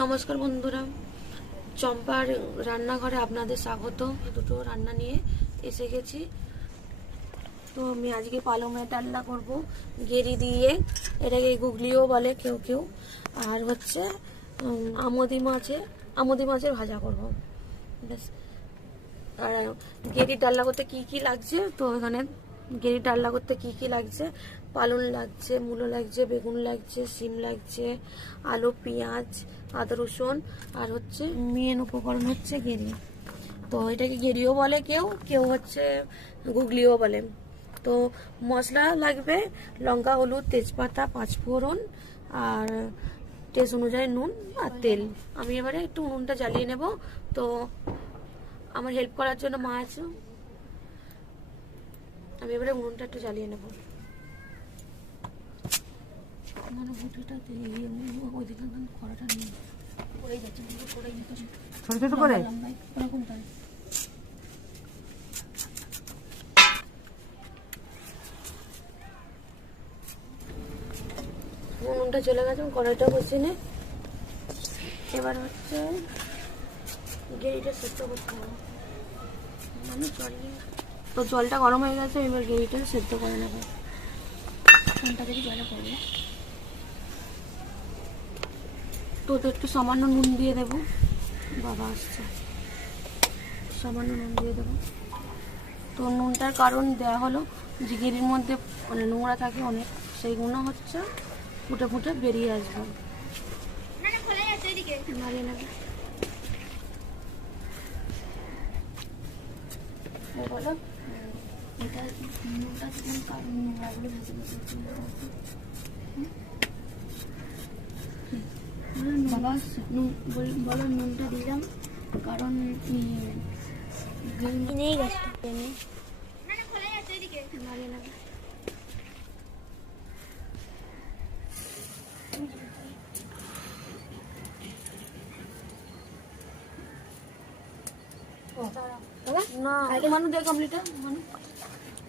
নমস্কার বন্ধুরা, চম্পার রান্নাঘরে আপনাদের স্বাগত। দুটো রান্না নিয়ে এসে গেছি। তো আমি আজকে পালংয়ের ডালনা করব গেরি দিয়ে, এটাকে গুগলিও বলে কেউ কেউ। আর হচ্ছে আমোদি মাছের ভাজা করব। ব্যাস। আর গেরির ডালনা করতে কি কি লাগছে, তো এখানে গেরির ডালনা করতে কি কি লাগছে: পালং লাগছে, মূলো লাগছে, বেগুন লাগছে, শিম লাগছে, আলু, পেঁয়াজ, আদা, রসুন। আর হচ্ছে মেন উপকরণ হচ্ছে গেরি। তো এটাকে গেরিও বলে কেউ কেউ, হচ্ছে গুগলিও বলে। তো মশলা লাগবে লঙ্কা, হলুদ, তেজপাতা, পাঁচফোড়ন, আর টেস্ট অনুযায়ী নুন আর তেল। আমি এবারে একটু উনুনটা জ্বালিয়ে নেব। তো আমার হেল্প করার জন্য মা আছে। আমি এবারে উনুনটা একটু জ্বালিয়ে নেব। উনুনটা চলে গেছে, কড়াইটা বসিয়ে নে। এবার হচ্ছে গেরিটা সেদ্ধ করতে হবে। তো জলটা গরম হয়ে গেছে, এবার গেরিটা সেদ্ধ করে নেবে। ফোনটা দেখি জলে করবে। তো একটু সামান্য নুন দিয়ে দেবো। বাবা আসছে, সামান্য নুন দিয়ে দেবো। তো নুনটার কারণ দেওয়া হলো যে গেরির মধ্যে মানে নোংরা থাকে অনেক, সেইগুলো হচ্ছে ফুটে ফুটে বেরিয়ে আসবে। নাড়িয়ে নেবে। বলো এটা নুনটা কারণ নোংরাগুলো ভেসে ভেসে বলো নুনটা দিলাম কারণ নেই গাছটা নাড়িয়ে নেবে। না মানু দেয় কমপ্লিট মানু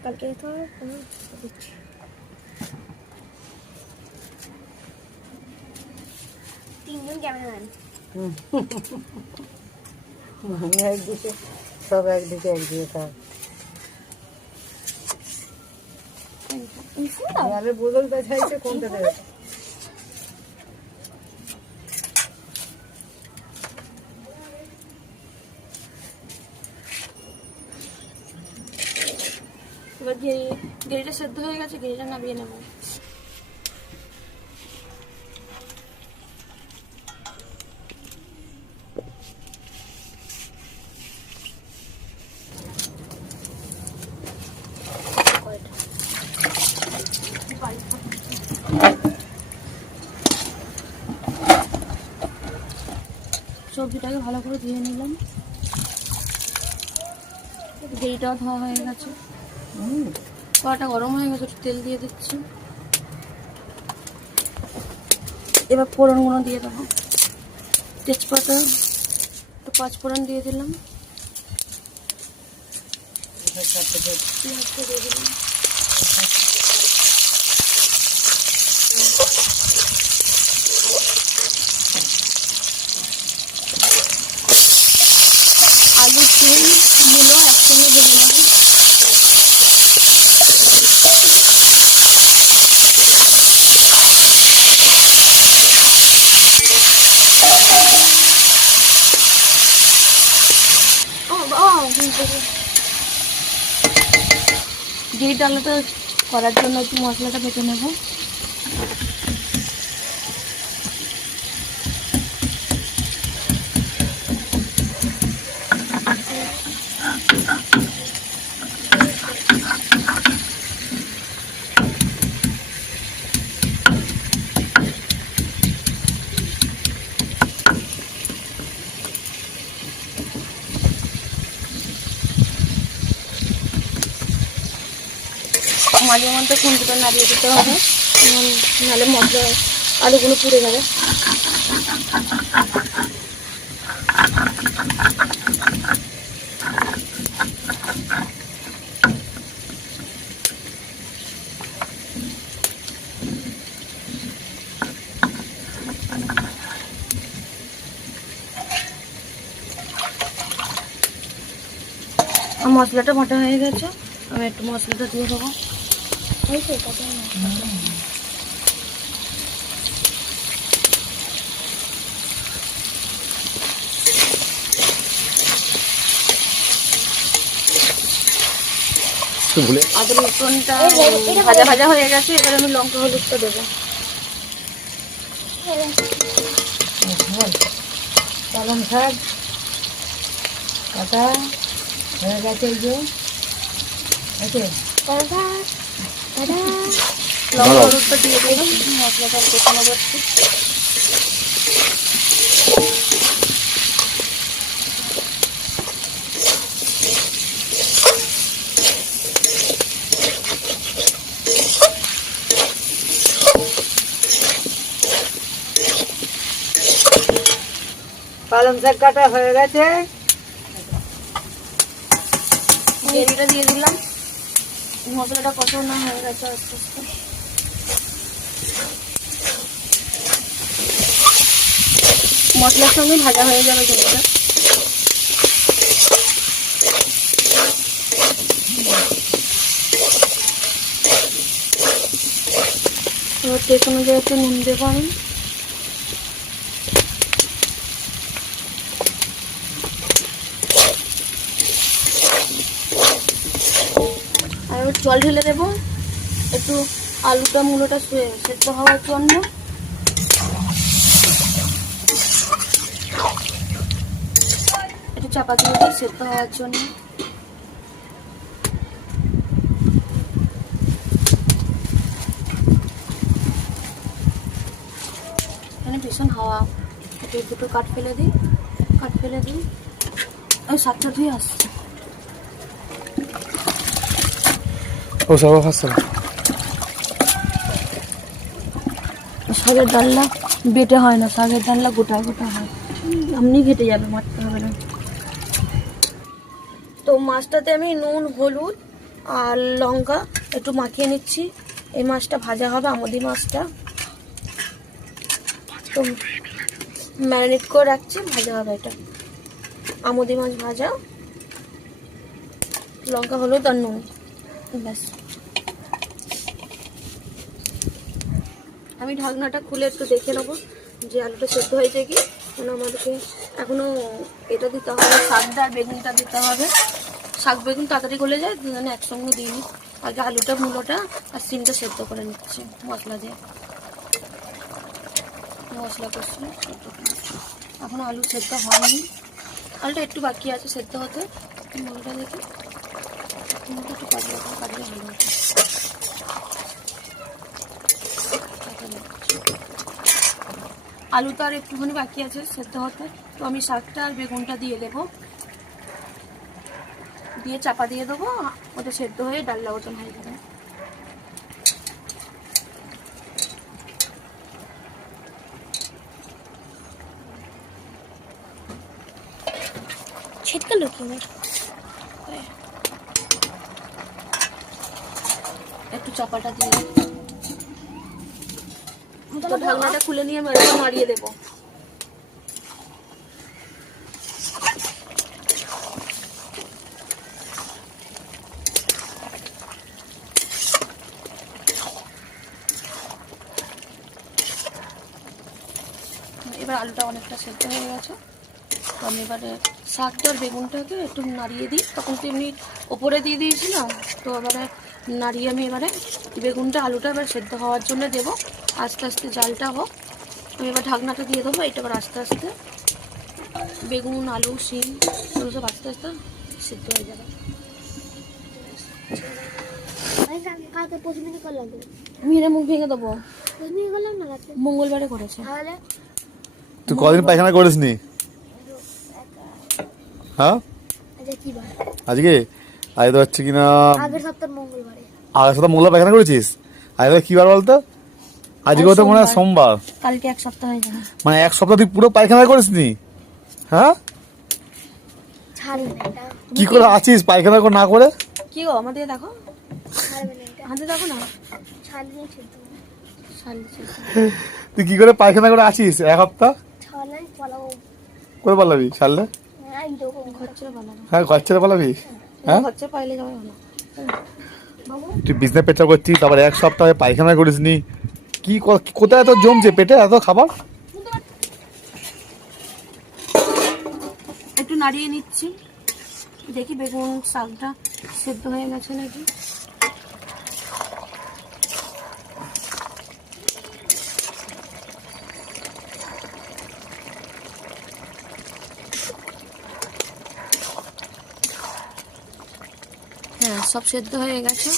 কালকে তো দিচ্ছি। তিনজন ক্যামেরাম্যান একদিকে সব একদিকে একদিকে থাক। আমি বদলতে চাইছে কোনটা দেবে। এবার গেরিটা সেদ্ধ হয়ে গেছে, গেরিটা নামিয়ে নেবো। সবজিটাকে ভালো করে ধুয়ে নিলাম। গেরিটাও ধোয়া হয়ে গেছে। কড়াটা গরম হয়ে গেছে, একটু তেল দিয়ে দিচ্ছি। এবার ফোড়নগুলো দিয়ে দেবো। তেজপাতা, একটু পাঁচফোড়ন দিয়ে দিলাম। পেঁয়াজটা দিয়ে দিলাম। আলু, তেল, মূলো একসঙ্গে ভেজে নেব। গেরি ডালনাটা করার জন্য একটু মশলাটা বেটে নেব। মাঝে মধ্যে খুন্তিটা নাড়িয়ে দিতে হবে, নাহলে মশলা আলুগুলো পুড়ে যাবে। আর মশলাটা বাটা হয়ে গেছে, আমি একটু মশলাটা দিয়ে দেবো। আদা রসুনটা ভাজা ভাজা হয়ে গেছে, এবার আমি লঙ্কা হলুদটা দেবো। পালং শাক কাটা হয়ে গেছে, এই যে আছে লঙ্কা হলুদটা দিয়ে দিলাম, মশলাটা কষানো যাচ্ছে। পালং শাক কাটা হয়ে গেছে, গ্রেভিটা দিয়ে দিলাম। মশলাটা কষানো হয়ে গেছে আস্তে আস্তে। মশলার সঙ্গে ভাজা হয়ে যাবে গ্রেভিটা। এবার টেস্ট অনুযায়ী একটু নুন দেবো আমি। আর এবার জল ঢেলে দেবো একটু, আলুটা মূলোটা সেদ্ধ হওয়ার জন্য। একটু চাপা দিয়ে দিই সেদ্ধ হওয়ার জন্য। এখানে ভীষণ হাওয়া, একটু দুটো কাঠ ফেলে দিই। ওই সাতটা ধুয়ে আসছে। ও সব হাসছে না। শাকের ডালনা বেটে হয় না, শাকের ডালনা গোটা গোটা হয়, এমনি ঘেটে যাবে, মারতে হবে না। তো মাছটাতে আমি নুন হলুদ আর লঙ্কা একটু মাখিয়ে নিচ্ছি। এই মাছটা ভাজা হবে, আমুদি মাছটা তো ম্যারিনেট করে রাখছি, ভাজা হবে। এটা আমুদি মাছ ভাজা, লঙ্কা হলুদ আর নুন, ব্যাস। আমি ঢাকনাটা খুলে একটু দেখে নেবো যে আলুটা সেদ্ধ হয়েছে কি। কারণ আমাদেরকে এখনো এটা দিতে হবে, শাকটা আর বেগুনটা দিতে হবে। শাক বেগুন তাড়াতাড়ি গলে যায়, দুজনে একসঙ্গে দিইনি। আগে আলুটা মূলোটা আর সিমটা সেদ্ধ করে নিচ্ছি মশলা দিয়ে। মশলা করছি সেদ্ধ করে নিচ্ছি। এখন আলু সেদ্ধ হয়নি, আলুটা একটু বাকি আছে সেদ্ধ হতে। মূলটা দেখি, মূলটা একটু কাটলে ভালো হতো। আলুটা আর একটুখানি বাকি আছে সেদ্ধ হতে, তো আমি শাকটা আর বেগুনটা দিয়ে দেবো, দিয়ে চাপা দিয়ে দেবো। ওটা সেদ্ধ হয়ে ডালনা মতন হয়ে যাবে। ছিটকালো কি একটু চাপাটা দিয়ে তো ঢাকনাটা খুলে নিয়ে নাড়িয়ে দেবো। এবার আলুটা অনেকটা সেদ্ধ হয়ে গেছে, তো আমি এবারে শাকটা আর বেগুনটাকে একটু নাড়িয়ে দিই। তখন তো এমনি ওপরে দিয়ে দিয়েছিলাম, তো এবারে নাড়িয়ে আমি এবারে বেগুনটা আলুটা এবার সেদ্ধ হওয়ার জন্য দেবো। আস্তে আস্তে জালটা হোক, আমি এবার ঢাকনাটা দিয়ে দেবো। এটা এবার আস্তে আস্তে বেগুন আলু শিম এগুলো সব আস্তে আস্তে সেদ্ধ হয়ে যাবে। আমি এটা মুখ ভেঙে দেবো, মঙ্গলবারে করেছে। তুই কদিন পায়খানা করিস নি? হ্যাঁ আজকে আজ তো হচ্ছে কিনা আগের সপ্তাহ মঙ্গলবার পায়খানা করেছিস। আজকে কি বার বলতো? আজকে তো মনে হয় সোমবার। কালকে এক সপ্তাহ হয়ে যাবে। মানে এক সপ্তাহ তুই পুরো পায়খানা করিস নি? হ্যাঁ কি করে আছিস পায়খানা না করে? কি গো আমাদের দেখো, হাতে দেখো না, তুই কি করে পায়খানা করে আছিস এক সপ্তাহ? করে পালাবি ছাড়লে? হ্যাঁ ঘর ছেড়ে পালাবি। হ্যাঁ হচ্ছে পাইলে যাবে ভালো। বাবু তুই বিজনেস পেটটা করছিস, তারপর এক সপ্তাহে পায়খানা করিসনি, কি কোথায় এত জমছে পেটে এত খাবার? একটু নাড়িয়ে নিচ্ছি, দেখি বেগুন শাকটা সেদ্ধ হয়ে গেছে নাকি। হ্যাঁ, সব সেদ্ধ হয়ে গেছে,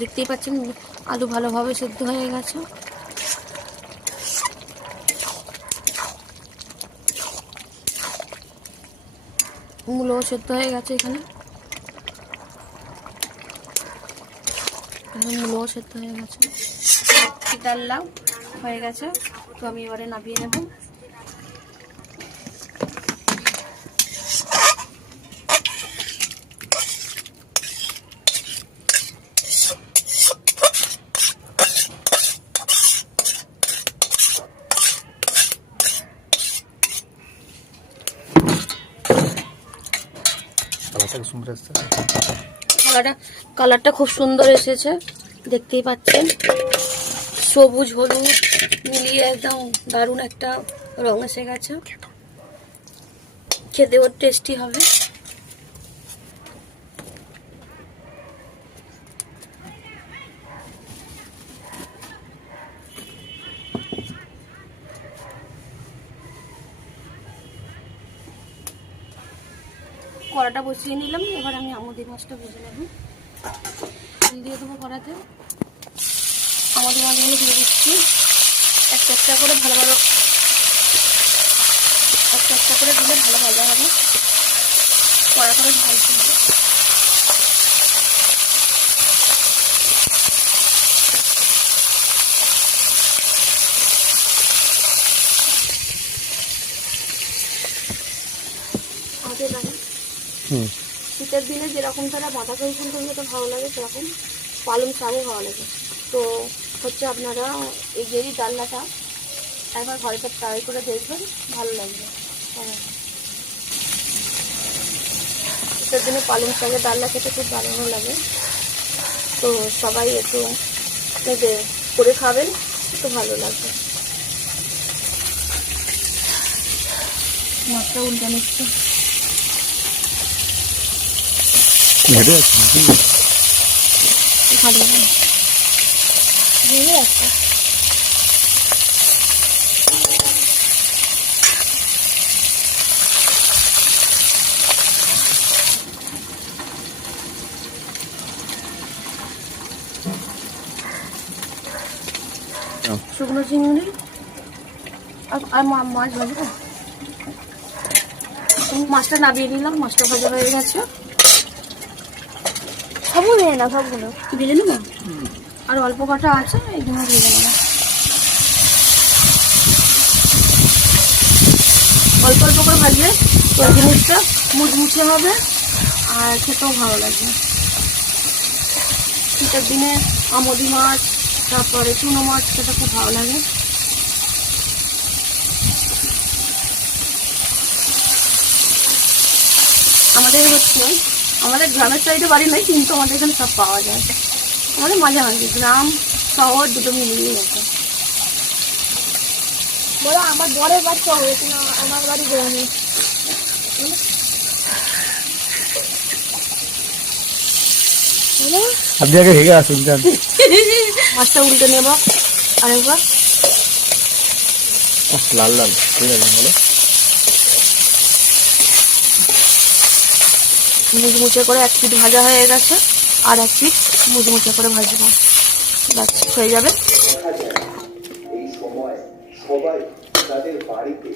দেখতেই পাচ্ছেন আলু ভালোভাবে সেদ্ধ হয়ে গেছে। মূলও সেদ্ধ হয়ে গেছে, এখানে মূলও সেদ্ধ হয়ে গেছে। ডাল্লাও হয়ে গেছে, তো আমি এবারে নামিয়ে নেব। কালারটা খুব সুন্দর এসেছে, দেখতেই পাচ্ছেন সবুজ হলুদ মিলিয়ে একদম দারুণ একটা রং এসে গেছে, খেতেও টেস্টি হবে। কড়াটা বসিয়ে নিলাম, এবার আমি আমুদি মাছটা ভেজে নেব। তেল দিয়ে দেবো কড়াতে, আমুদি মাছগুলো দিয়ে দিচ্ছি একটা একটা করে, ভালো একটা একটা করে দিলে ভালো ভাজা হবে, কড়া করে ভাজতে হবে। শীতের দিনে যেরকম তারা বাঁধাকপি ফুলকপি তো ভালো লাগে, সেরকম পালং শাকও ভালো লাগে। তো হচ্ছে আপনারা এই গেরি ডালনাটা একবার ঘরেটা ট্রাই করে দেখবেন, ভালো লাগবে। শীতের দিনে পালং শাকের ডালনা খেতে খুব ভালো লাগে, তো সবাই একটু করে খাবেন, তো ভালো লাগবে। মাছটা উল্টে নিচ্ছে, ভালো ভেঙে যাচ্ছে। শুকনো চিংড়ি আর মাছ ভাজবো, মাছটা নামিয়ে নিলাম, মাছটা ভাজা হয়ে গেছে। সবও দেয় না, সবগুলো ভেজে নেবো, আর অল্প কটা আছে এইগুলো ভেজে নেবো। অল্প অল্প করে ভাজলে তো জিনিসটা মুচমুচে হবে আর খেতেও ভালো লাগবে। শীতের দিনে আমুদি মাছ, তারপরে চুনো মাছ খেতে খুব ভালো লাগে। আমাদের গ্রামের সাইডে বাড়ি নয়, কিন্তু আমাদের এখানে সব পাওয়া যায়, আমাদের মাঝামাঝি গ্রাম শহর দুটো মিলিয়ে গেছে। বলো আমার বরের বাড়ি শহরে, কিন্তু আমার বাড়ি গ্রামে। আপনি আগে হেগে আসুন, মাছটা উল্টে নেব আরেকবার, লাল লাল ঠিক আছে, বলো। মুচমুচে করে এক পিঠ ভাজা হয়ে গেছে, আর এক পিঠ মুচমুচে করে ভাজবো, ব্যাস হয়ে যাবে। এই সময় সবাই তাদের বাড়িতে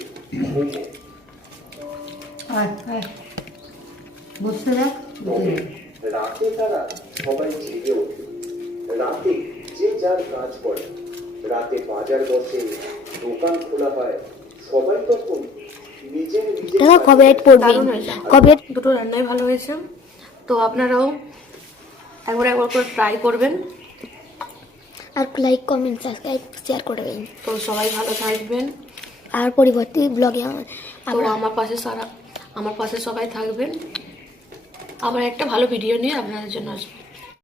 বসতে দেখ, রাতে তারা সবাই জেগে ওঠে, রাতে যে যার কাজ করে, রাতে বাজার বসে, দোকান খোলা হয়, সবাই তখন নিজের নিজের কবে দারুণ হয়েছে, কবে দুটো রান্নাই ভালো হয়েছে। তো আপনারাও একবার করে ট্রাই করবেন, আর লাইক কমেন্ট সাবস্ক্রাইব শেয়ার করবেন। তো সবাই ভালো থাকবেন, আর পরিবর্তী ব্লগে তো আমার পাশে সবাই থাকবেন। আবার একটা ভালো ভিডিও নিয়ে আপনাদের জন্য আসবো।